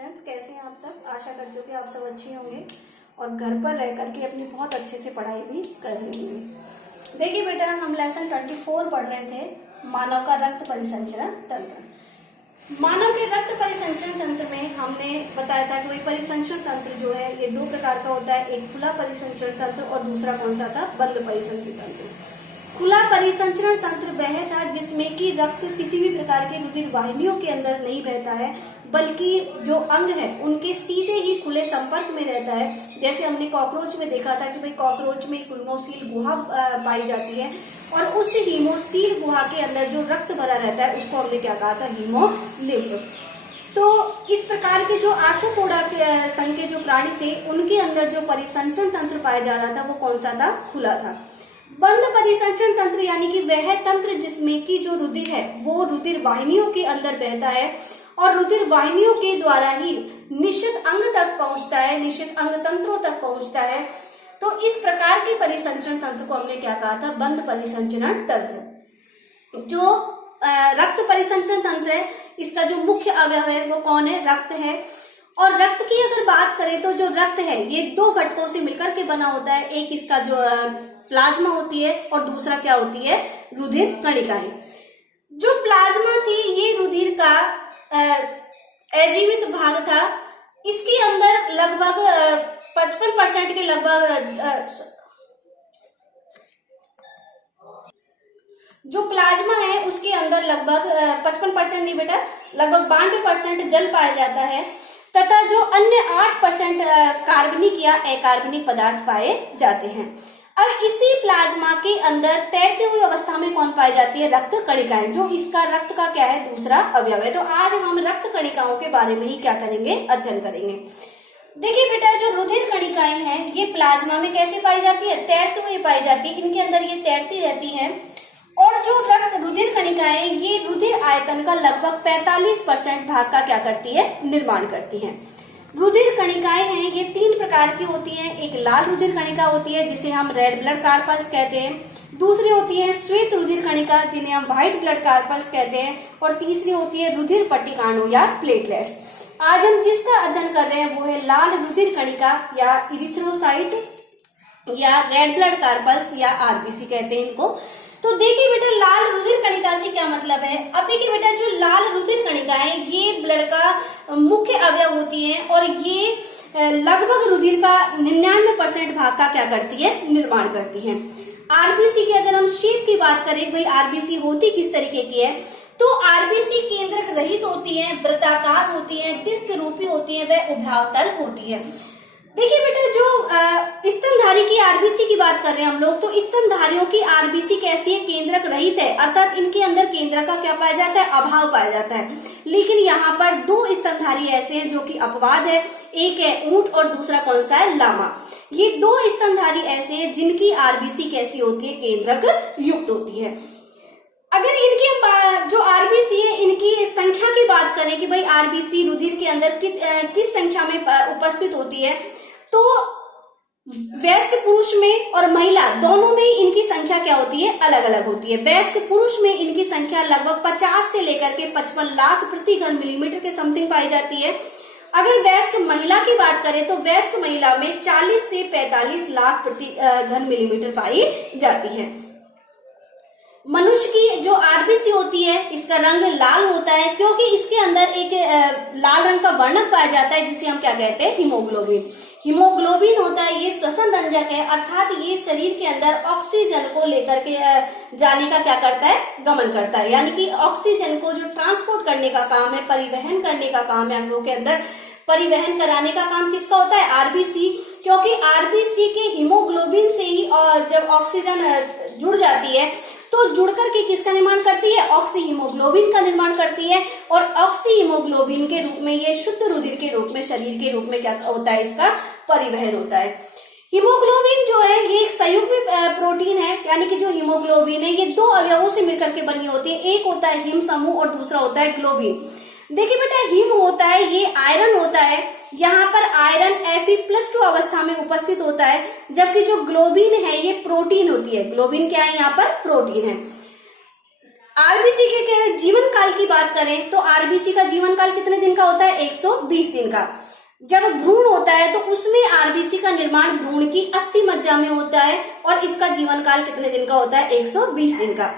Friends, कैसे हैं आप सब। आशा करती हूँ कि आप सब अच्छे होंगे और घर पर रह करके अपनी बहुत अच्छे से पढ़ाई भी कर रहे होंगे। देखिए बेटा, हम लेसन 24 पढ़ रहे थे, मानव का रक्त परिसंचरण तंत्र। मानव के रक्त परिसंचरण तंत्र में हमने बताया था कि भाई परिसंचरण तंत्र जो है ये दो प्रकार का होता है, एक खुला परिसंचरण तंत्र और दूसरा कौन सा था, बंद परिसंचरण तंत्र। खुला परिसंचरण तंत्र वह था जिसमें कि रक्त किसी भी प्रकार के रुधिर वाहिनियों के अंदर नहीं बहता है, बल्कि जो अंग है उनके सीधे ही खुले संपर्क में रहता है। जैसे हमने कॉकरोच में देखा था कि भाई कॉकरोच में एक हीमोसील गुहा पाई जाती है और उस हीमोसील गुहा के अंदर जो रक्त भरा रहता है उसको हमने क्या कहा था, हीमोलिम्फ। तो इस प्रकार के जो आर्थ्रोपोडा के संघ के जो प्राणी थे उनके अंदर जो परिसंचरण तंत्र पाया जा रहा था वो कौन सा था, खुला था। बंद परिसंचरण तंत्र यानी कि वह तंत्र जिसमें कि जो रुधिर है वो रुधिर वाहिनियों के अंदर बहता है और रुधिर वाहिनियों के द्वारा ही निश्चित अंग तक पहुंचता है, निश्चित अंग तंत्रों तक पहुंचता है। तो इस प्रकार के परिसंचरण तंत्र को हमने क्या कहा था, बंद परिसंचरण तंत्र। जो रक्त परिसंचरण तंत्र है इसका जो मुख्य अवयव है वो कौन है, रक्त है। और रक्त की अगर बात करें तो जो रक्त है ये दो घटकों से मिलकर के बना होता है, एक इसका जो प्लाज्मा होती है और दूसरा क्या होती है, रुधिर कणिकाएं। जो प्लाज्मा थी ये रुधिर का अजीवित भाग था, इसके अंदर लगभग 55% के लगभग जो प्लाज्मा है उसके अंदर लगभग 55% नहीं बेटा, लगभग 92% जल पाया जाता है तथा जो अन्य 8% कार्बनिक या अकार्बनिक पदार्थ पाए जाते हैं। अब इसी प्लाज्मा के अंदर तैरते हुए अवस्था में कौन पाई जाती है, रक्त कणिकाएं, जो इसका रक्त का क्या है, दूसरा अवयव है। तो आज हम रक्त कणिकाओं के बारे में ही क्या करेंगे, अध्ययन करेंगे। देखिए बेटा, जो रुधिर कणिकाएं हैं ये प्लाज्मा में कैसे पाई जाती है, तैरते हुए पाई जाती है, इनके अंदर ये तैरती रहती है। और जो रक्त रुधिर कणिकाएं ये रुधिर आयतन का लगभग 45% भाग का क्या करती है, निर्माण करती है। रुधिर कणिकाएं हैं ये 3 प्रकार की होती हैं। एक लाल रुधिर कणिका होती है जिसे हम रेड ब्लड कार्पल्स कहते हैं, दूसरी होती है श्वेत रुधिर कणिका जिन्हें हम व्हाइट ब्लड कार्पल्स कहते हैं, और तीसरी होती है रुधिर पट्टिकाणु या प्लेटलेट्स। आज हम जिसका अध्ययन कर रहे हैं वो है लाल रुधिर कणिका या इरिथ्रोसाइट या रेड ब्लड कार्पल्स या आरबीसी कहते हैं इनको। तो देखिए बेटा, लाल रुधिर कणिका से क्या मतलब है। अब देखिए बेटा, जो लाल रुधिर कणिका है ये ब्लड का मुख्य अवयव होती है और ये लगभग रुधिर का 99% भाग का क्या करती है, निर्माण करती है। आरबीसी की अगर हम शेप की बात करें, भाई आरबीसी होती किस तरीके की है, तो आरबीसी केंद्रक रहित होती है, वृत्ताकार होती है, डिस्क रूपी होती है, वह उभयतल होती है। देखिए बेटा, जो स्तनधारी की आरबीसी की बात कर रहे हैं हम लोग, तो स्तनधारियों की आरबीसी कैसी है, केंद्रक रहित है, अर्थात इनके अंदर केंद्रक का क्या पाया जाता है, अभाव पाया जाता है। लेकिन यहाँ पर 2 स्तनधारी ऐसे हैं जो कि अपवाद है, एक है ऊंट और दूसरा कौन सा है, लामा। ये 2 स्तनधारी ऐसे हैं जिनकी आरबीसी कैसी होती है, केंद्रक युक्त होती है। अगर इनके जो आरबीसी है इनकी संख्या की बात करें कि भाई आरबीसी रुधिर के अंदर किस संख्या में उपस्थित होती है, तो वयस्क पुरुष में और महिला दोनों में इनकी संख्या क्या होती है, अलग अलग होती है। वयस्क पुरुष में इनकी संख्या लगभग 50 से लेकर के 55 लाख प्रति घन मिलीमीटर के समथिंग पाई जाती है। अगर वयस्क महिला की बात करें तो वयस्क महिला में 40 से 45 लाख प्रति घन मिलीमीटर पाई जाती है। मनुष्य की जो आरबीसी होती है इसका रंग लाल होता है क्योंकि इसके अंदर एक लाल रंग का वर्णक पाया जाता है जिसे हम क्या कहते हैं, हीमोग्लोबिन। हीमोग्लोबिन होता है ये श्वसन रंजक है, अर्थात ये शरीर के अंदर ऑक्सीजन को लेकर के जाने का क्या करता है, गमन करता है। यानी कि ऑक्सीजन को जो ट्रांसपोर्ट करने का काम है, परिवहन करने का काम है, अंगों के अंदर परिवहन कराने का काम किसका होता है, आरबीसी। क्योंकि आरबीसी के हीमोग्लोबिन से ही जब ऑक्सीजन जुड़ जाती है तो जुड़ करके किसका निर्माण करती है, ऑक्सी हीमोग्लोबिन का निर्माण करती है। और ऑक्सी हीमोग्लोबिन के रूप में ये शुद्ध रुधिर के रूप में शरीर के रूप में क्या होता है, इसका परिवहन होता है। हीमोग्लोबिन जो है ये एक संयुग्म प्रोटीन है, यानी कि जो हीमोग्लोबिन है ये 2 अवयवों से मिलकर के बनी होती है, एक होता है हिम समूह और दूसरा होता है ग्लोबिन। देखिए बेटा, हिम होता है ये आयरन होता है, यहाँ पर आयरन Fe+2 अवस्था में उपस्थित होता है, जबकि जो ग्लोबिन है ये प्रोटीन होती है। ग्लोबिन क्या है, यहाँ पर प्रोटीन है। आरबीसी के जीवन काल की बात करें तो आरबीसी का जीवन काल कितने दिन का होता है? 120 दिन का। जब भ्रूण होता है तो उसमें आरबीसी का निर्माण भ्रूण की अस्थि मज्जा में होता है और इसका जीवन काल कितने दिन का होता है? 120 दिन का।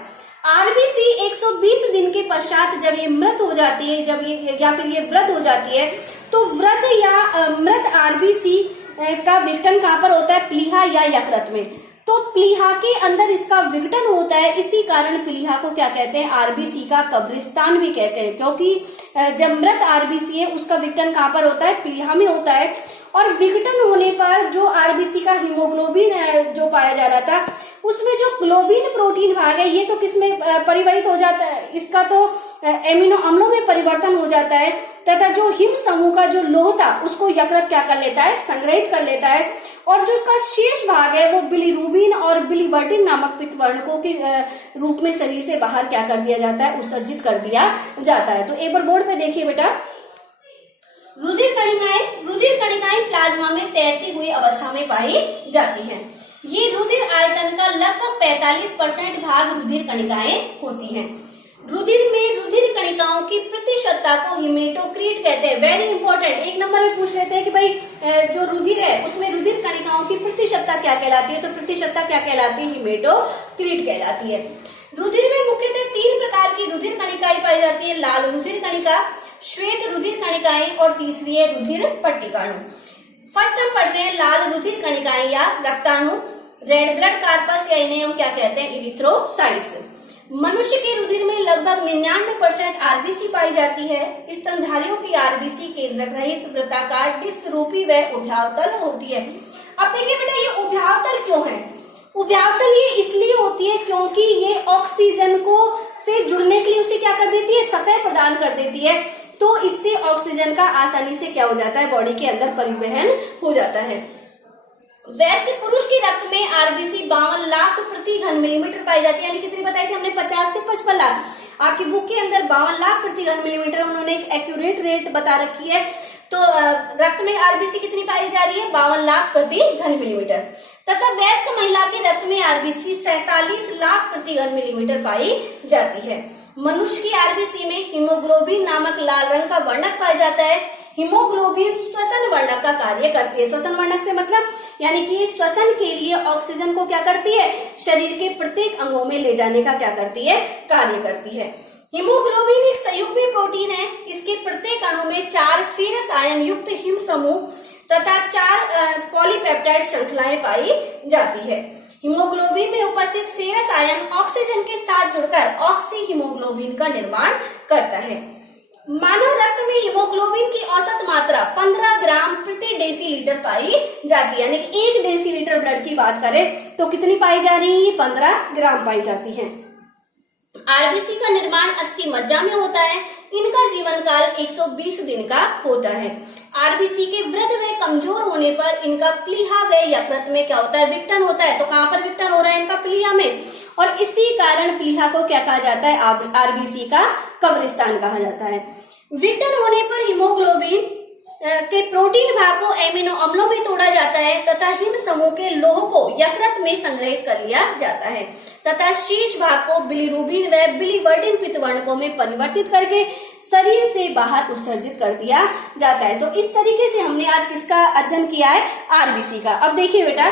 आरबीसी 120 दिन के पश्चात जब ये मृत हो जाती है, जब ये या फिर ये वृद्ध हो जाती है, तो वृद्ध या मृत आरबीसी का विघटन कहाँ पर होता है? प्लीहा या यकृत में। तो प्लीहा के अंदर इसका विघटन होता है, इसी कारण प्लीहा को क्या कहते हैं? आरबीसी का कब्रिस्तान भी कहते हैं, क्योंकि जब मृत आरबीसी है उसका विघटन कहाँ पर होता है? प्लीहा में होता है। और विघटन होने पर जो आरबीसी का हीमोग्लोबिन जो पाया जा रहा था, उसमें जो ग्लोबिन प्रोटीन भाग है ये तो किसमें परिवर्तित हो जाता है? इसका तो एमिनो अम्लों में परिवर्तन हो जाता है, तथा जो हिम समूह का जो लोह था उसको यकृत क्या कर लेता है? संग्रहित कर लेता है। और जो उसका शेष भाग है वो बिलीरुबिन और बिलीवर्टिन नामक पित्तवर्णकों के रूप में शरीर से बाहर क्या कर दिया जाता है? उत्सर्जित कर दिया जाता है। तो एक बार बोर्ड पे देखिए बेटा, रुधिर कणिकाएं प्लाज्मा में तैरती हुई अवस्था में पाई जाती हैं। ये रुधिर आयतन का लगभग 45% भाग रुधिर कणिकाएं होती हैं। रुधिर में रुधिर कणिकाओं की प्रतिशतता को हिमेटोक्रीट कहते हैं। वेरी इंपॉर्टेंट, एक नंबर में पूछ लेते हैं कि भाई जो रुधिर है उसमें रुधिर कणिकाओं की प्रतिशतता क्या कहलाती है? तो प्रतिशतता क्या कहलाती है? हिमेटोक्रीट कहलाती है। रुधिर में मुख्यतः 3 प्रकार की रुधिर कणिकाएं पाई जाती है: लाल रुधिर कणिका, श्वेत रुधिर कणिकाएं और तीसरी है रुधिर पट्टिकाणु। फर्स्ट हम पढ़ते हैं लाल रुधिर कणिकाएं या रक्ताणु। रेड ब्लड कार्पस या इन्हें हम क्या कहते हैं? इरिथ्रोसाइट्स। मनुष्य के रुधिर में लगभग 99% आरबीसी पाई जाती है। स्तनधारियों की आरबीसी केंद्रक रहित वृत्ताकार डिस्क रूपी व उभयावतल होती है। अब देखिए बेटा, ये उभयावतल क्यों है? उभयावतल ये इसलिए होती है क्योंकि ये ऑक्सीजन को से जुड़ने के लिए उसे क्या कर देती है? सतह प्रदान कर देती है। तो इससे ऑक्सीजन का आसानी से क्या हो जाता है? बॉडी के अंदर परिवहन हो जाता है। वयस्क पुरुष के रक्त में आरबीसी 52 लाख प्रति घन मिलीमीटर पाई जाती है। यानी कितनी बताई थी हमने? 50 से 55 लाख। आपकी बुक के अंदर 52 लाख प्रति घन मिलीमीटर उन्होंने एक एक्यूरेट रेट बता रखी है। तो रक्त में आरबीसी कितनी पाई जा रही है? 52 लाख प्रति घन मिलीमीटर। तथा वयस्क महिला के रक्त में आरबीसी 47 लाख प्रति घन मिलीमीटर पाई जाती है। मनुष्य की आरबीसी में हीमोग्लोबिन नामक लाल रंग का वर्णक पाया जाता है। हीमोग्लोबिन श्वसन वर्णक का कार्य करती है। श्वसन वर्णक से मतलब यानी कि श्वसन के लिए ऑक्सीजन को क्या करती है? शरीर के प्रत्येक अंगों में ले जाने का क्या करती है? कार्य करती है। हीमोग्लोबिन एक संयुग्मी प्रोटीन है। इसके प्रत्येक अणु में 4 फेरस आयन युक्त हिम समूह तथा 4 पॉलीपेप्टाइड श्रृंखलाएं पाई जाती है। हीमोग्लोबिन में उपस्थित फेरस आयन ऑक्सीजन के साथ जुड़कर ऑक्सी हीमोग्लोबिन का निर्माण करता है। मानव रक्त में हीमोग्लोबिन की औसत मात्रा 15 ग्राम प्रति डेसीलीटर पाई जाती है। यानी 1 डेसीलीटर ब्लड की बात करें तो कितनी पाई जा रही है? ये 15 ग्राम पाई जाती है। आरबीसी का निर्माण अस्थि मज्जा में होता है। इनका जीवन काल 120 दिन का होता है। आरबीसी के वृद्ध व कमजोर होने पर इनका प्लीहा व यकृत में क्या होता है? विघटन होता है। तो कहाँ पर विघटन हो रहा है? इनका प्लीहा में। और इसी कारण प्लीहा को क्या कहा जाता है? आरबीसी का कब्रिस्तान कहा जाता है। विघटन होने पर हीमोग्लोबिन के प्रोटीन भाग को एमिनो अम्लों में तोड़ा जाता है तथा हिम समूह के लोह को यकृत में संग्रहित कर लिया जाता है तथा शेष भाग को बिलीरुबिन व बिलीवर्टिन पित्तवर्णकों में परिवर्तित करके शरीर से बाहर उत्सर्जित कर दिया जाता है। तो इस तरीके से हमने आज किसका अध्ययन किया है? आरबीसी का। अब देखिए बेटा,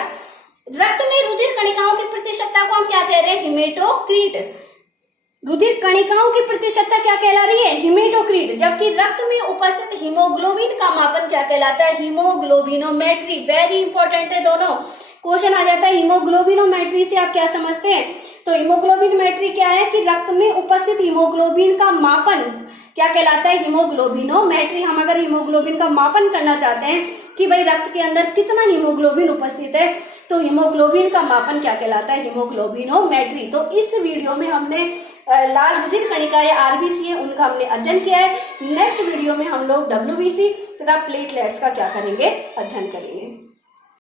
रक्त में रुधिर कणिकाओं की प्रतिशतता को हम क्या कह रहे हैं? हिमेटोक्रीट। रुधिर कणिकाओं की प्रतिशतता क्या कहला रही है? हिमेटोक्रीट। जबकि रक्त में उपस्थित हीमोग्लोबिन का मापन क्या कहलाता है? हीमोग्लोबिनोमेट्री। वेरी इंपॉर्टेंट है दोनों। क्वेश्चन आ जाता है हीमोग्लोबिनोमेट्री से आप क्या समझते हैं? तो हीमोग्लोबिनोमेट्री क्या है कि रक्त में उपस्थित हीमोग्लोबिन का मापन क्या कहलाता है? हीमोग्लोबिनोमेट्री। हम अगर हीमोग्लोबिन का मापन करना चाहते हैं कि भाई रक्त के अंदर कितना हीमोग्लोबिन उपस्थित है, तो हीमोग्लोबिन का मापन क्या कहलाता है? हीमोग्लोबिनोमेट्री। तो इस वीडियो में हमने लाल रुधिर कणिका या आरबीसी है उनका हमने अध्ययन किया है। नेक्स्ट वीडियो में हम लोग डब्ल्यूबीसी तथा प्लेटलेट्स का क्या करेंगे? अध्ययन करेंगे।